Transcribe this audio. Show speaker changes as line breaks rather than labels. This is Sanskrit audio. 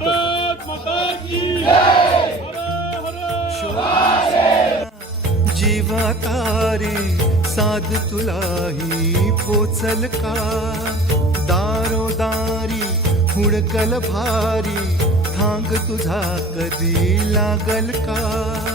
भारत
माता
जीवाकारी साध तुलाही पोचल का दारो दारी हुडकल भारी थांग तुझा कधी लागल का